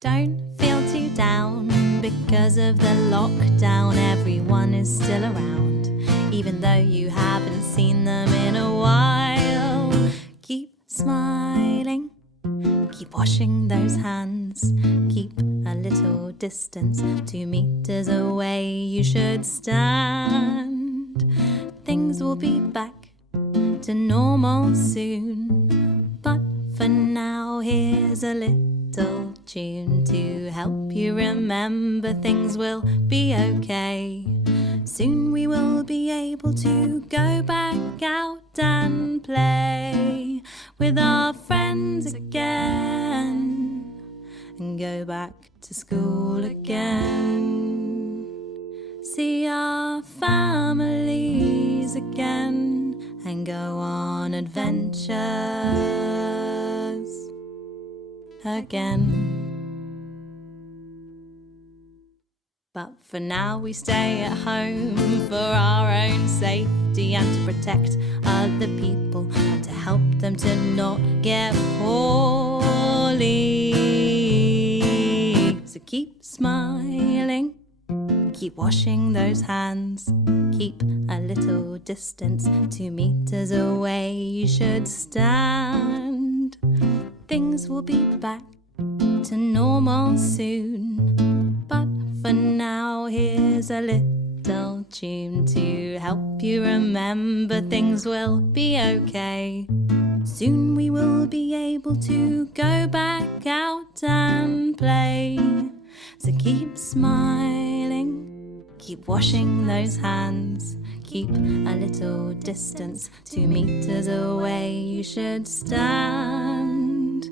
Don't feel too down because of the lockdown. Everyone is still around, even though you haven't seen them in a while. Keep smiling, keep washing those hands, keep a little distance, 2 meters away you should stand. Things will be back to normal soon, but for now here's a little tune to help you remember things will be okay. Soon we will be able to go back out and play with our friends again, and go back to school again, see our families again, and go on adventures again. But for now we stay at home for our own safety and to protect other people, to help them to not get poorly. So keep smiling, keep washing those hands, keep a little distance, 2 meters away you should stand. Things will be back to normal soon, but for now here's a little tune to help you remember things will be okay. Soon we will be able to go back out and play. So keep smiling, keep washing those hands, keep a little distance, 2 meters away you should stand.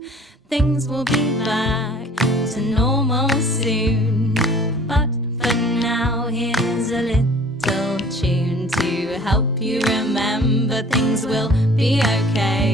Things will be back to normal soon, but for now here's a little tune to help you remember things will be okay.